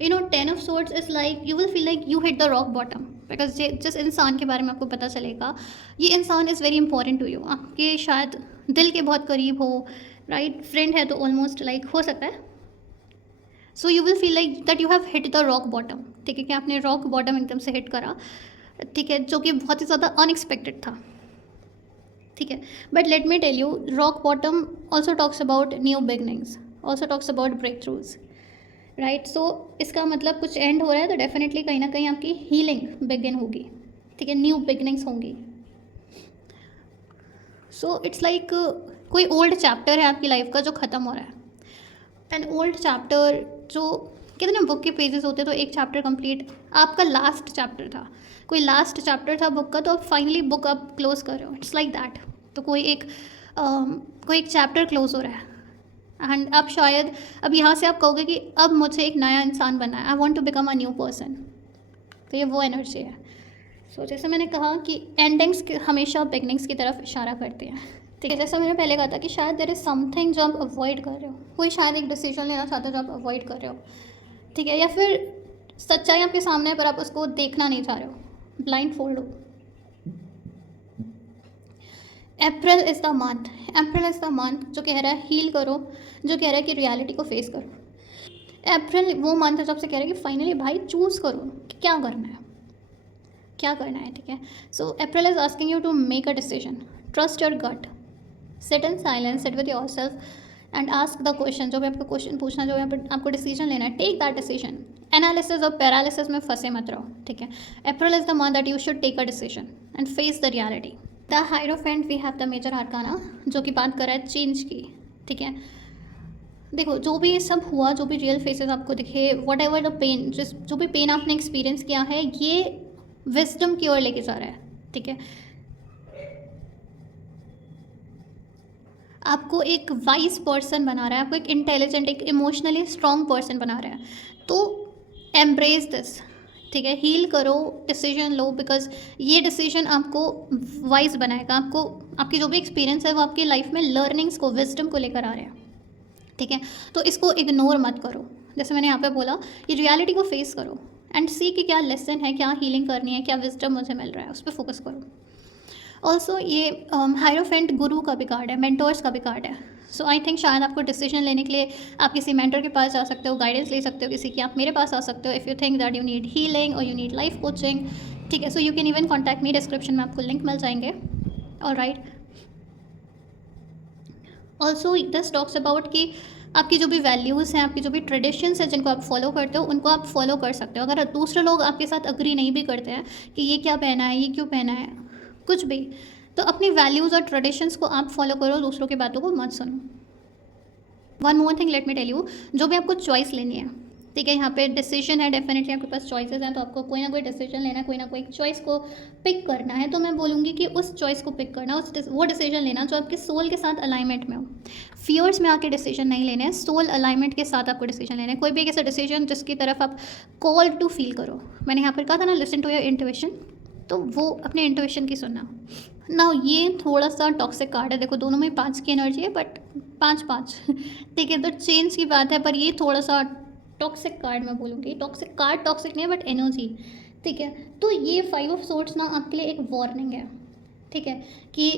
10 of swords is like you will feel like you hit the rock bottom, because जिस इंसान के बारे में आपको पता चलेगा ये इंसान is very important to you, आपके शायद दिल के बहुत करीब हो, राइट। फ्रेंड है तो ऑलमोस्ट लाइक हो सकता है। So you will feel like that you have hit the rock bottom. ठीक है, कि आपने रॉक बॉटम एकदम से हिट करा। ठीक है, जो कि बहुत ही ज़्यादा अनएक्सपेक्टेड था। ठीक है, but let me tell you, rock bottom also talks about new beginnings, also talks about breakthroughs. Right. So इसका मतलब कुछ एंड हो रहा है तो डेफिनेटली कहीं ना कहीं आपकी हीलिंग बिगिन होगी, ठीक है, न्यू बिगनिंग्स होंगी। सो इट्स लाइक कोई ओल्ड चैप्टर है आपकी लाइफ का जो ख़त्म हो रहा है। एंड ओल्ड चैप्टर जो कहते हैं ना बुक के पेजेस होते हैं, तो एक चैप्टर कंप्लीट आपका लास्ट चैप्टर था, कोई लास्ट चैप्टर था बुक का, तो अब फाइनली बुक आप क्लोज कर रहे हो, इट्स लाइक दैट। तो कोई एक चैप्टर क्लोज हो रहा है एंड अब शायद अब यहाँ से आप कहोगे कि अब मुझे एक नया इंसान बनना है, I want to become a new person. तो ये वो एनर्जी है। सो जैसे मैंने कहा कि एंडिंग्स हमेशा बिगनिंग्स की तरफ इशारा करते हैं, ठीक है। जैसा मैंने पहले कहा था कि शायद देयर इज़ समथिंग जो आप अवॉइड कर रहे हो, कोई शायद एक डिसीजन लेना चाहते हो जो आप अवॉइड कर रहे हो, ठीक है, या फिर सच्चाई आपके सामने है पर आप उसको देखना नहीं चाह रहे हो, ब्लाइंड फोल्ड हो। अप्रैल is the month, April is the month जो कह रहा है हील करो, जो कह रहा है कि रियलिटी को फेस करो। अप्रैल वो मंथ है जब से कह रहा है कि फाइनली भाई चूज़ करो कि क्या करना है, क्या करना है, ठीक है। So April is asking you to make a decision, trust your gut, sit in silence, sit with yourself and ask the question. जो भी आपको क्वेश्चन पूछना, जो भी आपको डिसीजन लेना है, टेक दैट डिसीजन। एनालिसिस और पैरालिसिस में फंसे मत रहो, ठीक है। April is the month that you should take a decision and face the reality. The hierophant we have the major arcana जो कि बात कर रहा है चेंज की, ठीक है। देखो जो भी सब हुआ, जो भी रियल फेसेस आपको दिखे, वट एवर द पेन, जो भी पेन आपने एक्सपीरियंस किया है, ये विजडम की ओर लेके जा रहा है, ठीक है। आपको एक वाइज पर्सन बना रहा है, आपको एक इंटेलिजेंट, एक इमोशनली स्ट्रॉन्ग पर्सन बना रहा है। तो एम्ब्रेस दिस, ठीक है, हील करो, डिसीजन लो, बिकॉज ये डिसीजन आपको वाइज बनाएगा। आपको आपकी जो भी एक्सपीरियंस है वो आपकी लाइफ में लर्निंग्स को, विजडम को लेकर आ रहे हैं, ठीक है। तो इसको इग्नोर मत करो, जैसे मैंने यहाँ पे बोला, ये रियलिटी को फेस करो एंड सी कि क्या लेसन है, क्या हीलिंग करनी है, क्या विजडम मुझे मिल रहा है, उस पर फोकस करो। ऑल्सो ये हायरोफेंट गुरु का भी कार्ड है, मेंटोर्स का भी कार्ड है। सो आई थिंक शायद आपको डिसीजन लेने के लिए आप किसी मेंटर के पास जा सकते हो, गाइडेंस ले सकते हो किसी की, आप मेरे पास आ सकते हो if you think that you need healing और यू नीड लाइफ कोचिंग, ठीक है। So you can even contact me, description में आपको लिंक मिल जाएंगे। Alright. Also this talks about कि आपकी जो भी वैल्यूज़ हैं, आपकी जो भी ट्रेडिशंस हैं जिनको आप फॉलो करते हो, उनको आप फॉलो कर सकते हो। अगर दूसरे लोग आपके साथ अग्री नहीं भी करते हैं कि ये क्या पहना है, ये क्यों पहना है, कुछ भी, तो अपनी वैल्यूज़ और ट्रेडिशंस को आप फॉलो करो, दूसरों की बातों को मत सुनो। One more thing let me tell you, जो भी आपको चॉइस लेनी है, ठीक है, यहाँ पे डिसीजन है, डेफिनेटली आपके पास चॉइसेस हैं, तो आपको कोई ना कोई डिसीजन लेना है, कोई ना कोई चॉइस को पिक करना है। तो मैं बोलूँगी कि उस चॉइस को पिक करना, वो डिसीजन लेना जो आपके सोल के साथ अलाइनमेंट में हो। फियर्स में आके डिसीजन नहीं लेने हैं, सोल अलाइनमेंट के साथ आपको डिसीजन लेना है। कोई भी एक ऐसा डिसीजन जिसकी तरफ आप कॉल टू फील करो। मैंने यहाँ पर कहा था ना, लिसन टू योर इंट्यूशन, तो वो अपने इंट्यूशन की सुनना ना। ये थोड़ा सा टॉक्सिक कार्ड है, देखो दोनों में 5 की एनर्जी है, बट 5-5 ठीक है, तो चेंज की बात है, पर ये थोड़ा सा टॉक्सिक कार्ड मैं बोलूँगी। टॉक्सिक कार्ड टॉक्सिक नहीं है, बट एनर्जी, ठीक है। तो ये 5 ऑफ सोर्ट्स ना आपके लिए एक वार्निंग है, ठीक है, कि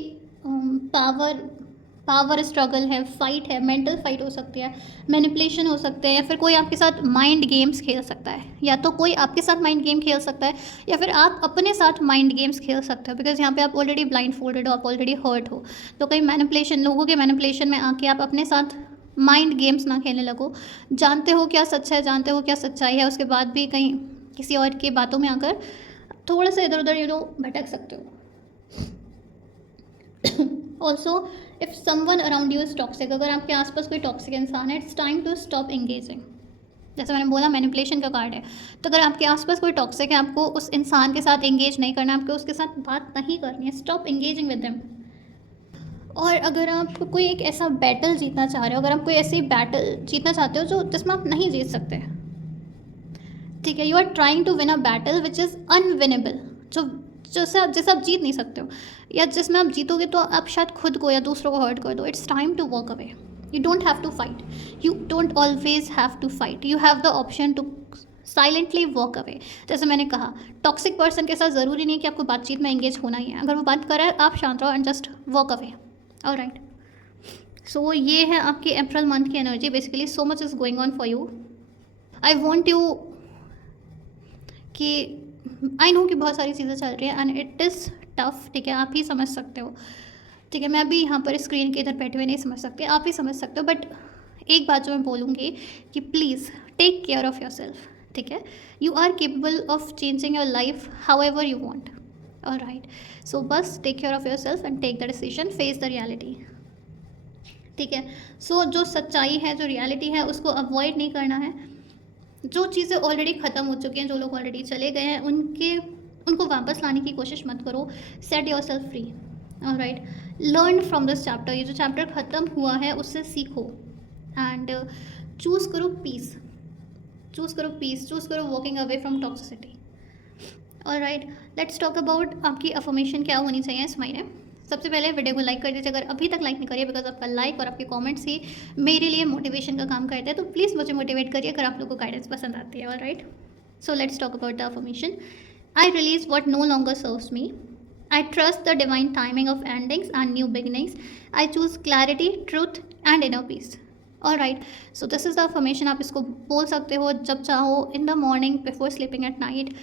पावर स्ट्रगल है, फाइट है, मेंटल फाइट हो सकती है, मैनिपुलेशन हो सकते हैं, या फिर कोई आपके साथ माइंड गेम्स खेल सकता है, या तो कोई आपके साथ माइंड गेम खेल सकता है, या फिर आप अपने साथ माइंड गेम्स खेल सकते हो, बिकॉज यहाँ पे आप ऑलरेडी ब्लाइंड फोल्डेड हो, आप ऑलरेडी हर्ट हो। तो कहीं मैनिपुलेशन, लोगों के मैनिपुलेशन में आके आप अपने साथ माइंड गेम्स ना खेलने लगो। जानते हो क्या सच है, जानते हो क्या सच्चाई है, उसके बाद भी कहीं किसी और की बातों में आकर थोड़ा सा इधर उधर भटक सकते हो। Also if someone around you is toxic, अगर आपके आसपास कोई टॉक्सिक इंसान है, it's time to stop engaging. जैसे मैंने बोला, मैनिपुलेशन का कार्ड है, तो अगर आपके आसपास कोई टॉक्सिक है, आपको उस इंसान के साथ एंगेज नहीं करना, आपको उसके साथ बात नहीं करनी है, स्टॉप एंगेजिंग विद देम। और अगर आप कोई एक ऐसा बैटल जीतना चाह रहे हो, अगर आप कोई ऐसी बैटल जीतना चाहते हो जो जिसमें आप नहीं जीत सकते, ठीक है, you are trying to win a battle which is unwinnable, जिसे आप जीत नहीं सकते हो, या जिसमें आप जीतोगे तो आप शायद खुद को या दूसरों को हर्ट कर दो। It's time to walk away. You don't have to fight, you don't always have to fight, you have the option to silently walk away. जैसे मैंने कहा, टॉक्सिक पर्सन के साथ ज़रूरी नहीं कि आपको बातचीत में एंगेज होना ही है। अगर वो बात कर रहा है, आप शांत रहो and just walk away. Alright. So ये है आपकी अप्रैल मंथ की energy. Basically so much is going on for you. I want you कि आई नो कि बहुत सारी चीज़ें चल रही हैं एंड इट इज़ टफ, ठीक है, आप ही समझ सकते हो, ठीक है। मैं भी यहाँ पर स्क्रीन के इधर बैठे हुए नहीं समझ सकते, आप ही समझ सकते हो, बट एक बात जो मैं बोलूँगी कि please take care of yourself, ठीक है। You are capable of changing your life however you want, all right. So बस take care of yourself and take the decision, face the reality, ठीक है। सो जो सच्चाई है, जो reality है, उसको अवॉइड नहीं करना है। जो चीज़ें ऑलरेडी ख़त्म हो चुकी हैं, जो लोग ऑलरेडी चले गए हैं, उनको वापस लाने की कोशिश मत करो। Set your self free, alright. Learn from this chapter, ये जो चैप्टर ख़त्म हुआ है उससे सीखो एंड चूज़ करो पीस, चूज़ करो पीस, चूज़ करो walking away from toxicity, alright. Let's talk about आपकी अफर्मेशन क्या होनी चाहिए इस महीने। सबसे पहले वीडियो को लाइक कर दीजिए अगर अभी तक लाइक नहीं करिए, बिकॉज आपका लाइक और आपके कमेंट्स ही मेरे लिए मोटिवेशन का काम करते हैं। तो प्लीज़ मुझे मोटिवेट करिए अगर आप लोगों को गाइडेंस पसंद आती है, alright. So let's talk about the affirmation. I release what no longer serves me, I trust the divine timing of endings and new beginnings. I choose clarity, truth and inner peace. Alright, so this is the affirmation. आप इसको बोल सकते हो जब चाहो, in the morning, before sleeping at night.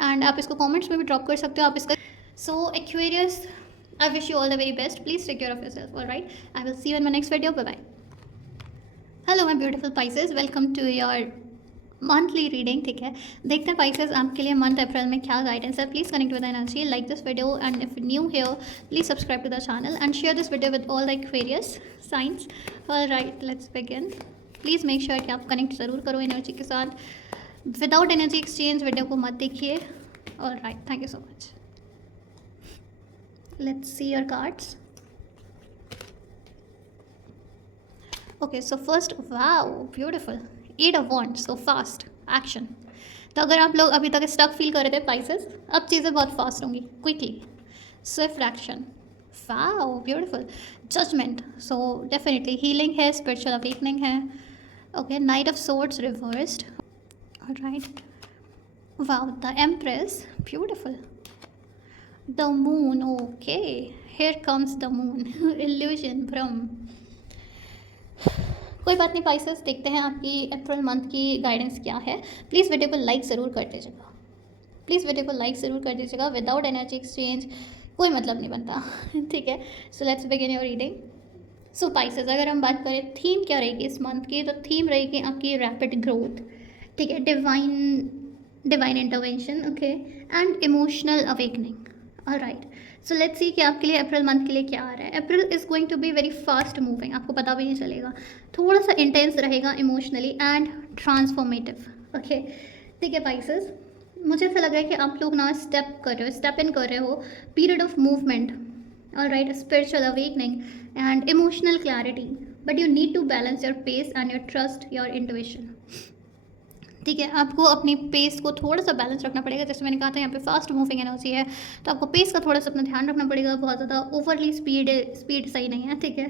And आप इसको comments में भी drop कर सकते हो आप इसका. So Aquarius, I wish you all the very best. Please take care of yourself. Alright, I will see you in my next video. Bye bye. Hello my beautiful Pisces, welcome to your monthly reading, ठीक है। देखते हैं Pisces आपके लिए month अप्रैल में क्या guidance है। Please connect with energy, like this video and if new here please subscribe to the channel and share this video with all the Aquarius science. Alright, let's begin. Please make sure कि आप connect ज़रूर करो energy के साथ। Without energy exchange video को मत देखिए। Alright, thank you so much. Let's see your cards. Okay, so first, wow beautiful, 8 of Wands, so fast action। तो अगर आप लोग अभी तक स्टक फील कर रहे थे पाइसेस, अब चीज़ें बहुत फास्ट होंगी, quickly, swift action. Wow beautiful, judgment, so definitely healing है, स्पिरिचुअल अवेकनिंग है। Okay, knight of swords reversed, alright. Wow, the empress, beautiful. The moon, okay, here comes the moon, illusion, भ्रम। कोई बात नहीं पाइसेस, देखते हैं आपकी अप्रैल मंथ की गाइडेंस क्या है। प्लीज़ वीडियो को लाइक ज़रूर कर दीजिएगा, प्लीज़ वीडियो को लाइक ज़रूर कर दीजिएगा। विदाउट एनर्जी एक्सचेंज कोई मतलब नहीं बनता, ठीक है। So let's begin your reading. So Pisces, अगर हम बात करें थीम क्या रहेगी इस मंथ की, तो थीम रहेगी आपकी रैपिड ग्रोथ, ठीक है, divine intervention, okay, and emotional awakening, alright. So let's see कि आपके लिए अप्रैल मंथ के लिए क्या आ रहा है। April is going to be very fast moving, आपको पता भी नहीं चलेगा, थोड़ा सा इंटेंस रहेगा इमोशनली एंड ट्रांसफॉर्मेटिव, ओके, ठीक है पाइसेस। मुझे ऐसा लग रहा है कि आप लोग ना स्टेप इन कर रहे हो, period of movement, alright, spiritual awakening and emotional clarity, but you need to balance your pace and your trust, your intuition, ठीक है। आपको अपनी पेस को थोड़ा सा बैलेंस रखना पड़ेगा। जैसे मैंने कहा था यहाँ पे फास्ट मूविंग एनर्जी है, तो आपको पेस का थोड़ा सा अपना ध्यान रखना पड़ेगा। बहुत ज़्यादा ओवरली स्पीड सही नहीं है, ठीक है।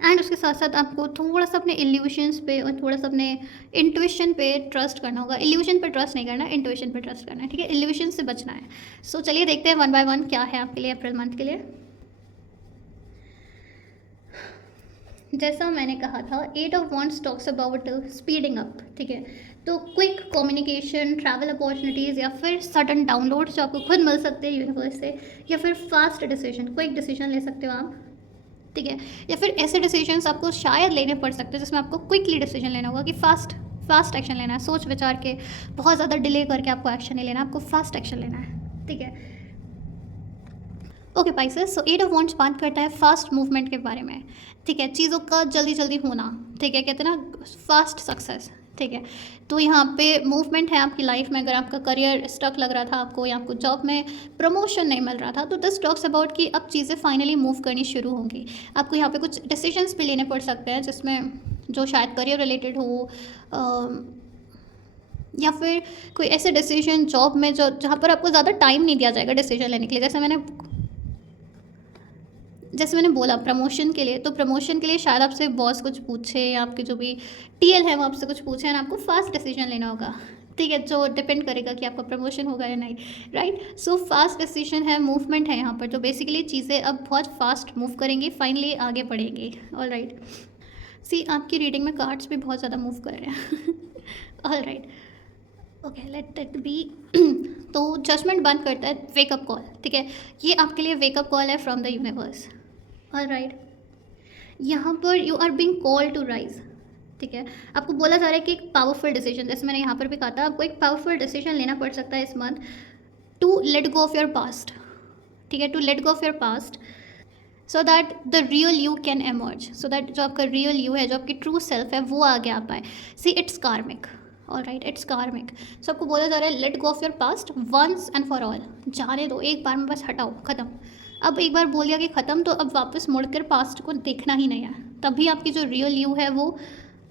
एंड उसके साथ साथ आपको थोड़ा सा अपने इल्यूशंस पे और थोड़ा सा अपने इंट्यूशन पे ट्रस्ट करना होगा। इल्यूशन पे ट्रस्ट नहीं करना, इंट्यूशन पे ट्रस्ट करना है, ठीक है। इल्यूशन से बचना है। सो चलिए देखते हैं वन बाय वन क्या है आपके लिए अप्रैल मंथ के लिए। जैसा मैंने कहा था, 8 of Wands talks about speeding up, ठीक है। तो क्विक कम्युनिकेशन, ट्रैवल अपॉर्चुनिटीज़ या फिर सडन डाउनलोड जो आपको खुद मिल सकते हैं यूनिवर्स से, या फिर फास्ट डिसीजन, क्विक डिसीजन ले सकते हो आप, ठीक है। या फिर ऐसे डिसीजंस आपको शायद लेने पड़ सकते हैं जिसमें आपको क्विकली डिसीजन लेना होगा कि फास्ट एक्शन लेना है, सोच विचार के बहुत ज़्यादा डिले करके आपको एक्शन नहीं लेना, आपको फास्ट एक्शन लेना है, ठीक है। Okay Pisces, so 8 of Wands बात करता है फास्ट मूवमेंट के बारे में, ठीक है, चीज़ों का जल्दी जल्दी होना, ठीक है, कहते हैं ना फास्ट सक्सेस, ठीक है। तो यहाँ पे मूवमेंट है आपकी लाइफ में। अगर आपका करियर स्टक लग रहा था आपको, या आपको जॉब में प्रमोशन नहीं मिल रहा था, तो दिस टॉक्स अबाउट कि अब चीज़ें फाइनली मूव करनी शुरू होंगी। आपको यहाँ पे कुछ डिसीजंस भी लेने पड़ सकते हैं, जिसमें जो शायद करियर रिलेटेड हो, या फिर कोई ऐसे डिसीजन जॉब में जो जहाँ पर आपको ज़्यादा टाइम नहीं दिया जाएगा डिसीजन लेने के लिए। जैसे मैंने बोला प्रमोशन के लिए, तो प्रमोशन के लिए शायद आपसे बॉस कुछ पूछे, या आपके जो भी टीएल है वो आपसे कुछ पूछे, और आपको फास्ट डिसीजन लेना होगा, ठीक है, जो डिपेंड करेगा कि आपका प्रमोशन होगा या नहीं, राइट। सो फास्ट डिसीजन है, मूवमेंट है यहाँ पर। तो बेसिकली चीज़ें अब बहुत फास्ट मूव करेंगी, फाइनली आगे बढ़ेंगी, ऑलराइट। सी, आपकी रीडिंग में कार्ड्स भी बहुत ज़्यादा मूव कर रहे हैं, alright, okay, let it be. तो जजमेंट बंद करता है वेकअप कॉल, ठीक है, ये आपके लिए वेकअप कॉल है फ्रॉम द यूनिवर्स, ऑलराइट। यहाँ पर you are being called to rise, ठीक है, आपको बोला जा रहा है कि एक पावरफुल डिसीजन, जैसे मैंने यहाँ पर भी कहा था, आपको एक पावरफुल डिसीजन लेना पड़ सकता है इस month to let go of your past. ठीक है, to let go of your past so that the real you can emerge, so that जो आपका रियल यू है, जो आपकी ट्रू सेल्फ है, वो आगे आ पाए। See it's karmic, all right, it's karmic. So आपको बोला जा रहा है let go of your past once and for all, जाने दो एक बार में, बस हटाओ, ख़त्म। अब एक बार बोल दिया कि ख़त्म, तो अब वापस मुड़कर पास्ट को देखना ही नहीं है, तभी आपकी जो रियल यू है वो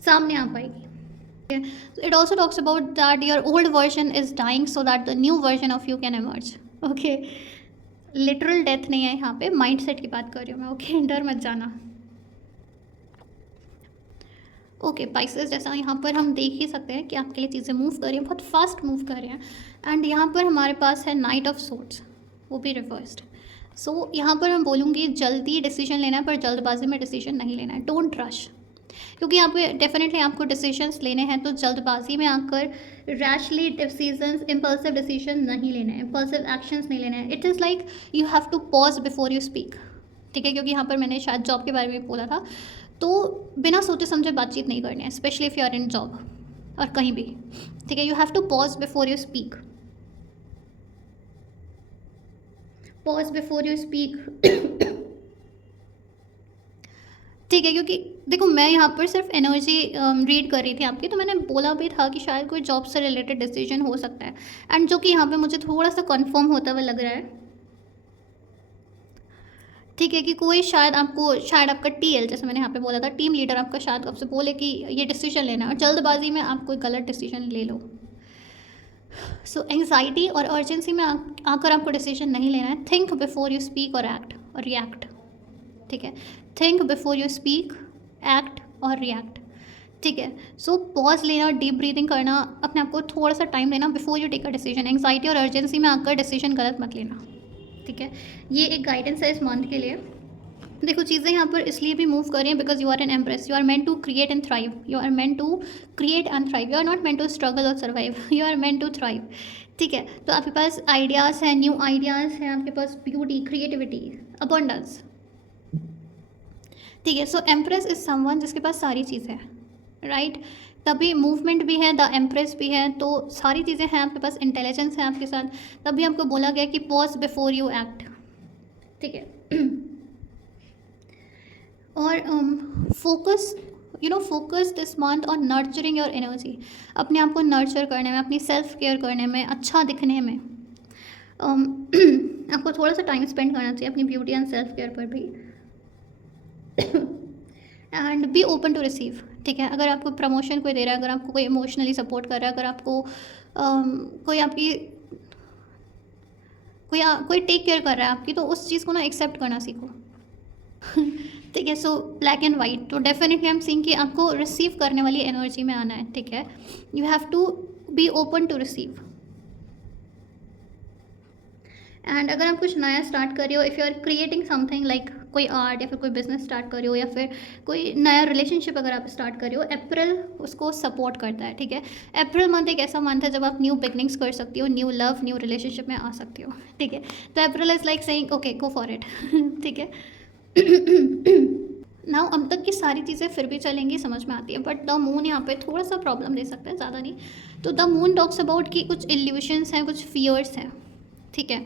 सामने आ पाएगी। It also talks about that your old version is dying so that the new version of you can emerge. Okay, literal death नहीं है यहाँ पे, माइंडसेट की बात कर रही हूँ मैं। ओके, डर मत जाना। ओके पाइसेस, जैसा यहाँ पर हम देख ही सकते हैं कि आपके लिए चीज़ें मूव कर रही हैं, बहुत फास्ट मूव कर रही हैं। एंड यहाँ पर हमारे पास है नाइट ऑफ सोर्ड्स, वो भी रिवर्स्ड। सो यहाँ पर मैं बोलूँगी जल्दी डिसीजन लेना है, पर जल्दबाजी में डिसीजन नहीं लेना है। डोंट रश, क्योंकि यहाँ पे डेफिनेटली आपको डिसीजंस लेने हैं, तो जल्दबाजी में आकर रैशली डिसीजंस, इम्पल्सिव डिसीजन नहीं लेने हैं, इम्पल्सिव एक्शंस नहीं लेने हैं। It is like you have to pause before you speak. ठीक है, क्योंकि यहाँ पर मैंने शायद जॉब के बारे में बोला था, तो बिना सोचे समझे बातचीत नहीं करनी है, specially if you are in job और कहीं भी। ठीक है, you have to pause before you speak, pause before you speak. ठीक है, क्योंकि देखो मैं यहाँ पर सिर्फ एनर्जी रीड कर रही थी आपकी, तो मैंने बोला भी था कि शायद कोई जॉब से रिलेटेड डिसीजन हो सकता है, एंड जो कि यहाँ पे मुझे थोड़ा सा कंफर्म होता हुआ लग रहा है। ठीक है, कि कोई शायद आपका टीएल, जैसे मैंने यहाँ पे बोला था, टीम लीडर आपका शायद आपसे बोले कि ये डिसीजन लेना है, और जल्दबाजी में आप कोई गलत डिसीजन ले लो। सो एंग्जाइटी और अर्जेंसी में आकर आपको डिसीजन नहीं लेना है। थिंक बिफोर यू स्पीक और एक्ट और रिएक्ट। ठीक है, think before you speak, act और रिएक्ट। ठीक है, सो पॉज लेना, डीप ब्रीदिंग करना, अपने आप को थोड़ा सा टाइम लेना before you take a decision. Anxiety और अर्जेंसी में आकर डिसीजन गलत मत लेना। ठीक है, ये एक गाइडेंस है इस मंथ के लिए। देखो चीज़ें यहाँ पर इसलिए भी मूव कर रही हैं because you are an empress, you are meant to create and thrive, you are meant to create and thrive, you are not meant to struggle or survive, you are meant to thrive. ठीक है, तो आपके पास ideas हैं, new ideas हैं, आपके पास beauty, creativity, abundance. ठीक है, सो एम्प्रेस इज समवन जिसके पास सारी चीज़ें हैं, राइट। तभी मूवमेंट भी है, द एम्प्रेस भी है, तो सारी चीज़ें हैं आपके पास, इंटेलिजेंस है आपके साथ, तभी आपको बोला गया कि पॉज बिफोर यू एक्ट। ठीक है, और focus, focus this month on nurturing your energy, अपने आप को नर्चर करने में, अपनी सेल्फ केयर करने में, अच्छा दिखने में। आपको थोड़ा सा टाइम स्पेंड करना चाहिए अपनी ब्यूटी एंड सेल्फ केयर पर भी। And be open to receive. ठीक है, अगर आपको प्रमोशन कोई दे रहा है, अगर आपको कोई इमोशनली सपोर्ट कर रहा है, अगर आपको कोई आपकी कोई टेक केयर कर रहा है आपकी, तो उस चीज़ को ना एक्सेप्ट करना सीखो। ठीक है, सो ब्लैक एंड वाइट, तो डेफिनेटली हम सीन कि आपको रिसीव करने वाली एनर्जी में आना है। ठीक है, you have to be open to receive. And अगर आप कुछ नया स्टार्ट कर रहे हो, if you are creating something like कोई आर्ट या फिर कोई बिजनेस स्टार्ट कर रहे हो, या फिर कोई नया रिलेशनशिप अगर आप स्टार्ट कर रहे हो, अप्रैल उसको सपोर्ट करता है। ठीक है, अप्रैल मंथ एक ऐसा मंथ है जब आप न्यू बिगनिंग्स कर सकती हो, न्यू लव, न्यू रिलेशनशिप में आ सकती हो। ठीक है, तो April is like saying okay go for it. ठीक है, नाउ अब तक की सारी चीज़ें फिर भी चलेंगी, समझ में आती है, बट द मून यहाँ पे थोड़ा सा प्रॉब्लम दे सकता है, ज़्यादा नहीं। तो द मून टॉक्स अबाउट कि कुछ इल्यूशंस हैं, कुछ फियर्स हैं। ठीक है,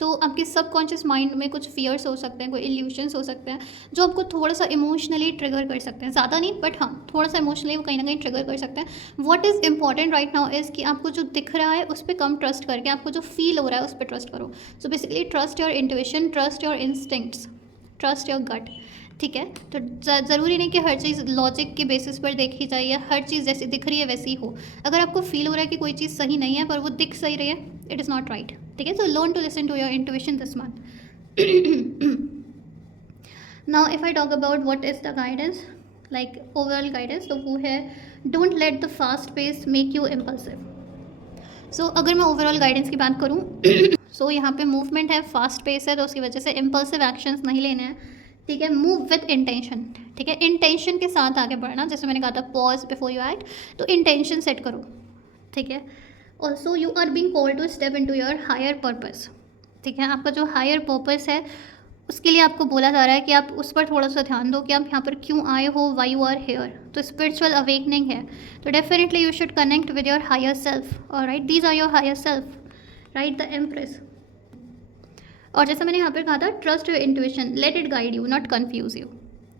तो आपके सबकॉन्शियस माइंड में कुछ फियर्स हो सकते हैं, कोई इल्यूशंस हो सकते हैं जो आपको थोड़ा सा इमोशनली ट्रिगर कर सकते हैं, ज़्यादा नहीं बट हाँ थोड़ा सा इमोशनली वो कहीं ना कहीं ट्रिगर कर सकते हैं। What is important right now is कि आपको जो दिख रहा है उस पर कम ट्रस्ट करके आपको जो फील हो रहा है उस पर ट्रस्ट करो। So basically trust your intuition, trust your instincts, trust your gut. ठीक है, तो ज़रूरी नहीं कि हर चीज़ लॉजिक के बेसिस पर देखी जाए या हर चीज़ जैसी दिख रही है वैसी हो। अगर आपको फील हो रहा है कि कोई चीज़ सही नहीं है पर वो दिख सही रही है, इट इज़ नॉट राइट। ठीक है, so learn to listen to your intuition this month. Now if I talk about what is the guidance, like overall guidance, तो वो है don't let the fast pace make you impulsive. So अगर मैं overall guidance की बात करूँ, सो यहाँ पे मूवमेंट है, फास्ट पेस है, तो उसकी वजह से इम्पल्सिव एक्शंस नहीं लेने हैं। ठीक है, मूव विथ इंटेंशन। ठीक है, इंटेंशन के साथ आगे बढ़ना, जैसे मैंने कहा था पॉज बिफोर यू एक्ट, तो इंटेंशन सेट करो। ठीक है, also you are being called to step into your higher purpose. ठीक है, आपका जो हायर पर्पस है उसके लिए आपको बोला जा रहा है कि आप उस पर थोड़ा सा ध्यान दो कि आप यहाँ पर क्यों आए हो, वाई यू आर हेयर। तो स्पिरिचुअल अवेकनिंग है, तो definitely you should connect with your higher self, alright, these are your higher self, right, the empress. और जैसा मैंने यहाँ पर कहा था, trust your intuition, let it guide you, not confuse you.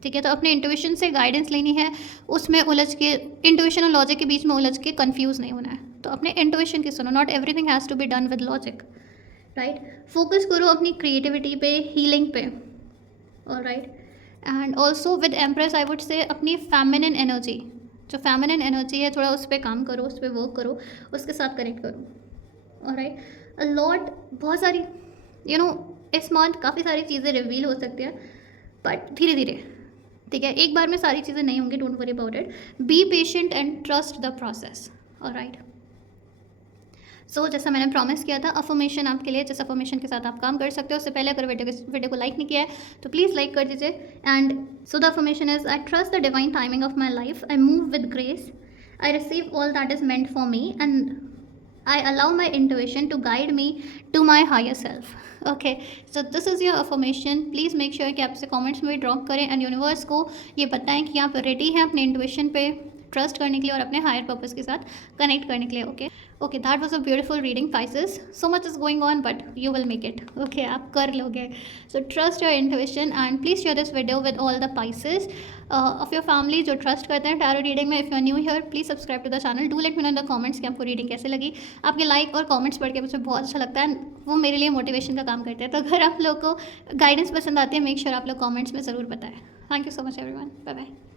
ठीक है, तो अपने इंट्यूशन से गाइडेंस लेनी है, उसमें उलझ के, इंट्यूशन और लॉजिक के बीच में उलझ के कंफ्यूज नहीं होना है। तो अपने इंट्यूशन की सुनो, not everything has to be done with logic, right. Focus करो अपनी क्रिएटिविटी पे, हीलिंग पे, alright. And also with empress I would say अपनी फेमिनिन एनर्जी, जो फेमिनिन एनर्जी है, थोड़ा उस पर काम करो, उस पर वर्क करो, उसके साथ कनेक्ट करो, ऑलराइट। अ लॉट, बहुत सारी इस मंथ काफ़ी सारी चीज़ें रिवील हो सकती हैं, बट धीरे धीरे, ठीक है, एक बार में सारी चीज़ें नहीं होंगी, don't worry about it, be patient and trust the process, alright. So जैसा मैंने प्रॉमिस किया था, अफर्मेशन आपके लिए, जिस अफर्मेशन के साथ आप काम कर सकते हो, उससे पहले अगर वीडियो को लाइक नहीं किया है तो प्लीज़ लाइक कर दीजिए। And so the affirmation is, I trust the divine timing of my life, I move with grace, I receive all that is meant for me, and I allow my intuition to guide me to my higher self. Okay, so this is your affirmation. Please make sure कि आप इसे comments में भी drop करें and universe को ये बताएं कि आप रेडी हैं अपने इंट्यूशन पे ट्रस्ट करने के लिए और अपने हायर पर्पस के साथ कनेक्ट करने के लिए। Okay, that was a beautiful reading Pisces. So much is going on but you will make it. Okay, आप कर लोगे। So trust your intuition and please share this video with all the Pisces of your family जो trust करते हैं tarot reading में। If you are new here please subscribe to the channel, do let me know in the comments कि आपको reading कैसे लगी। आपके like और कमेंट्स पढ़ के मुझे बहुत अच्छा लगता है, वो मेरे लिए मोटिवेशन का काम करते हैं। तो अगर आप लोग को गाइडेंस पसंद आती है, मेक श्योर आप लोग कमेंट्स में ज़रूर बताएं। Thank you so much everyone, bye bye.